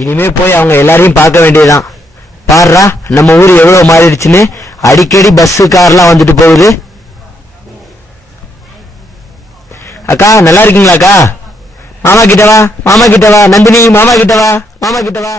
இனிமே போய் அவங்க எல்லாரையும் பார்க்க வேண்டியதுதான். பாருடா நம்ம ஊர் எவ்வளவு மாறிடுச்சுன்னு. அடிக்கடி பஸ் கார்லாம் வந்துட்டு போகுது. அக்கா நல்லா இருக்கீங்களா அக்கா? மாமா கிட்டவா, மாமா கிட்டவா. நந்தினி மாமா கிட்டவா, மாமா கிட்டவா.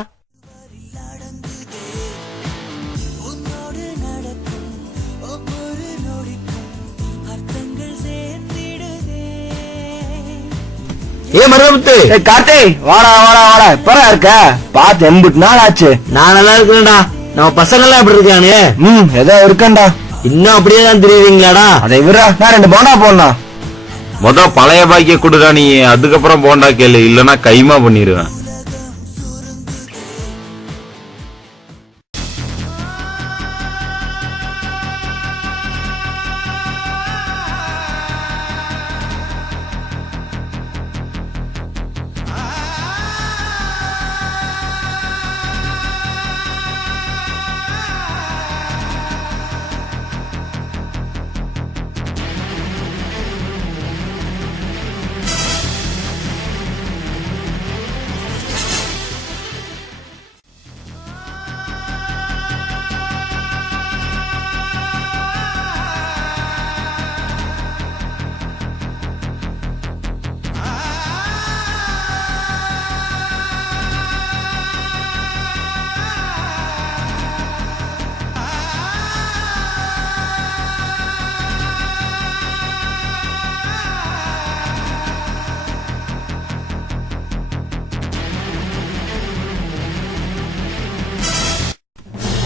ஏ மருதமுத்து, கார்த்தி வாடா வாடா வாடா. இப்பறா இருக்க? பாத்து 80 நாள் ஆச்சு. நான் நல்லா இருக்கேன்டா. நம்ம பசங்க எல்லாம் எப்படி இருக்கானே? ஏதோ இருக்கேன்டா. இன்னும் அப்படியே தான் தெரியுவீங்களாடா? அதை விடுறா, நான் 2 போண்டா போடணும். பழைய பாக்கிய கொடுடா நீ, அதுக்கப்புறம் போண்டா கேளு, இல்லன்னா கைமா பண்ணிடுவேன்.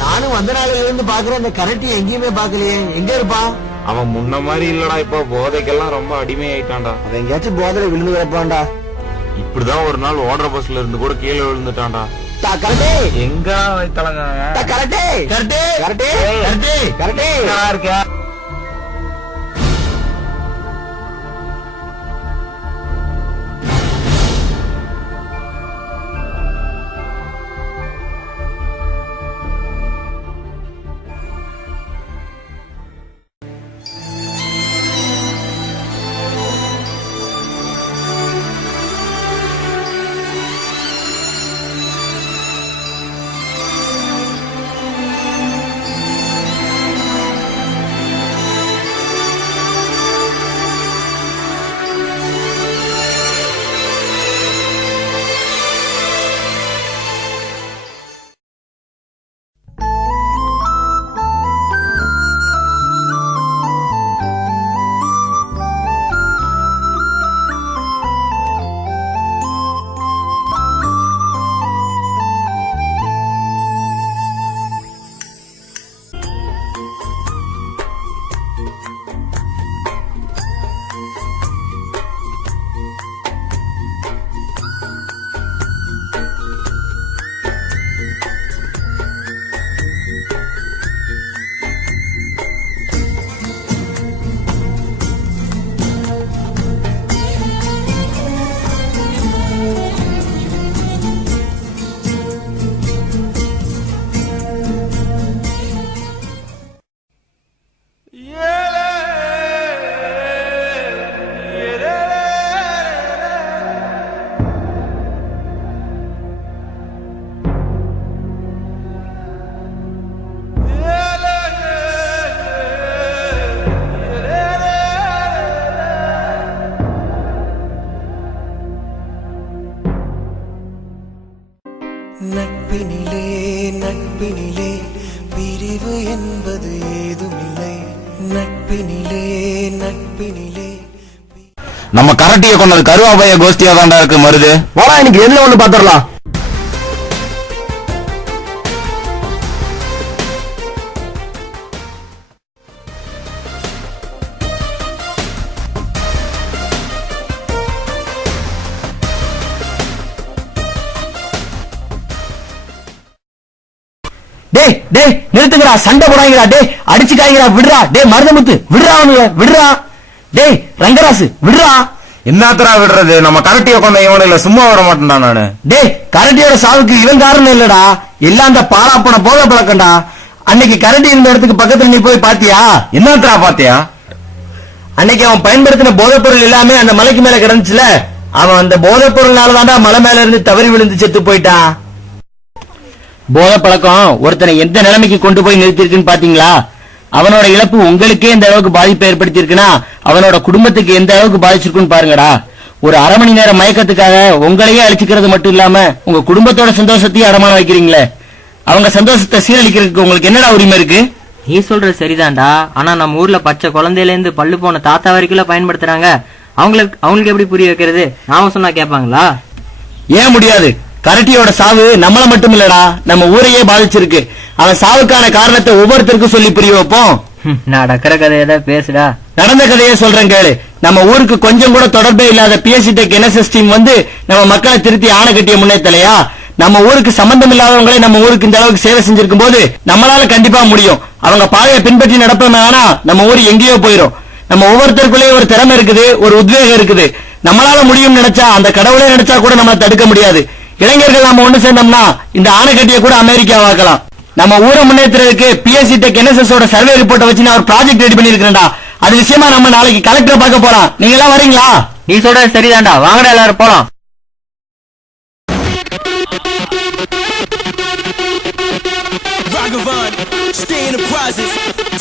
நானும் வந்த நாளில இருந்து பாக்குறேன், இந்த கரட்டி எங்கேயுமே பாக்கலையே. எங்க இருப்பான்? அவன் முன்ன மாதிரி இல்லடா, இப்ப போதைக்கெல்லாம் ரொம்ப அடிமை ஆயிட்டான்டா. அவன் எங்கேயாச்சும் போதையில விழுந்து கிடப்பான்டா. இப்படிதான் ஒரு நாள் ஓடுற பஸ்ல இருந்து கூட கீழே விழுந்துட்டான்டா. எங்க வைத்தலங்க இருக்க? நட்பினிலே நட்பினிலே பிரிவு என்பது ஏதுமில்லை. நட்பினிலே நட்பினிலே. நம்ம கரட்டிய கொண்டது கருவாபைய கோஷ்டியா தாண்டா இருக்கு மருது. வாடா இன்னைக்கு எதுல ஒண்ணு பாத்துடலாம். டேய் டேய் நிறுத்துங்கடா, சண்டை போடாங்கடா. டேய் அடிச்சுக்காங்கடா, விடுறா. டேய் மருதமுத்து விடுறா, அவனுங்க விடுறா. டேய் ரங்கராசு விடுறா. என்னத்தரா விடுறது? நம்ம கரட்டிய கொண்ட இவனுல சும்மா விட மாட்டேன்டா நானு. டேய் கரண்டியோட சாவுக்கு இவன் காரணம் இல்லடா, எல்லாம் அந்த பாலாப்பன போத பழக்கம்டா. அன்னைக்கு கரண்டி இருந்த இடத்துக்கு பக்கத்துல நீ போய் பாத்தியா? என்னத்தரா பாத்தியா? அன்னைக்கு அவன் பயன்படுத்தின போதைப் பொருள் எல்லாமே அந்த மலைக்கு மேல கிடந்துச்சுல, அவன் அந்த போதைப் பொருள்னாலதான்டா மலை மேல இருந்து தவறி விழுந்து செத்து போயிட்டான். போத பழக்கம் ஒருத்தனை எந்த நிலைமைக்கு கொண்டு போய் நிறுத்திருக்குன்னு பாத்தீங்களா? அவனோட இழப்பு உங்களுக்கே எந்த அளவுக்கு பாதிப்பை ஏற்படுத்தியிருக்குன்னா அவனோட குடும்பத்துக்கு எந்த அளவுக்கு பாதிச்சிருக்குன்னு பாருங்கடா. ஒரு அரை மணி நேரம் மயக்கத்துக்காக உங்களையே அழிச்சுக்கிறது மட்டும் இல்லாம உங்க குடும்பத்தோட சந்தோஷத்தையும் அடமானம் வைக்கிறீங்களே. அவங்க சந்தோஷத்தை சீரழிக்கிறதுக்கு உங்களுக்கு என்னடா உரிமை இருக்கு? நீ சொல்றது சரிதான்டா. ஆனா நம்ம ஊர்ல பச்சை குழந்தையில இருந்து பல்லு போன தாத்தா வரைக்கும் பயன்படுத்துறாங்க. அவங்களுக்கு எப்படி புரிய வைக்கிறது? நாம சொன்னா கேட்பாங்களா? ஏன் முடியாது? கரட்டியோட சாவு நம்மள மட்டும் இல்லடா, நம்ம ஊரையே பாதிச்சிருக்கு. அவன் சாவுக்கான காரணத்தை ஒவ்வொருத்தருக்கும் சொல்லி புரிய வைப்போம். நடக்கிற கதையதான் பேசுடா. நடந்த கதையே சொல்றேன் கேளு. நம்ம ஊருக்கு கொஞ்சம் கூட தொடர்பே இல்லாத பிஎஸ்சி டெக் என்எஸ்எஸ் டீம் வந்து நம்ம மக்களை திருத்தி ஆணை கட்டிய முன்னேத்தலையா? நம்ம ஊருக்கு சம்பந்தம் இல்லாதவங்களே நம்ம ஊருக்கு இந்த அளவுக்கு சேவை செஞ்சிருக்கும் போது நம்மளால கண்டிப்பா முடியும். அவங்க பாதையை பின்பற்றி நடப்போம். ஆனா நம்ம ஊர் எங்கேயோ போயிரும். நம்ம ஒவ்வொருத்தருக்குள்ளேயே ஒரு திறமை இருக்குது, ஒரு உத்வேகம் இருக்குது. நம்மளால முடியும் நினைச்சா அந்த கடவுளே நினைச்சா கூட நம்மளை தடுக்க முடியாது. இளைஞர்கள் நாம ஒண்ணு சேர்ந்தோம்னா இந்த ஆணைக்கட்டியை கூட அமெரிக்கா வாக்கலாம். நம்ம ஊரை முன்னேற்றதுக்கு பிஎஸ்சி டெக் என்எஸ்எஸ் ஓட சர்வே ரிப்போர்ட்டை வச்சு நான் ஒரு ப்ராஜெக்ட் ரெடி பண்ணிருக்கேன்டா. அது விஷயமா நம்ம நாளைக்கு கலெக்டரை பார்க்க போறோம். நீங்க எல்லாம் வரீங்களா? நீ சொல்றது சரிதான்டா. வாங்கடா எல்லாரும் போலாம். Ragavan, stay in the prizes,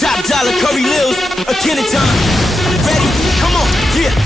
top dollar Curry Lils, a Kenny time. Ready? Come on, yeah.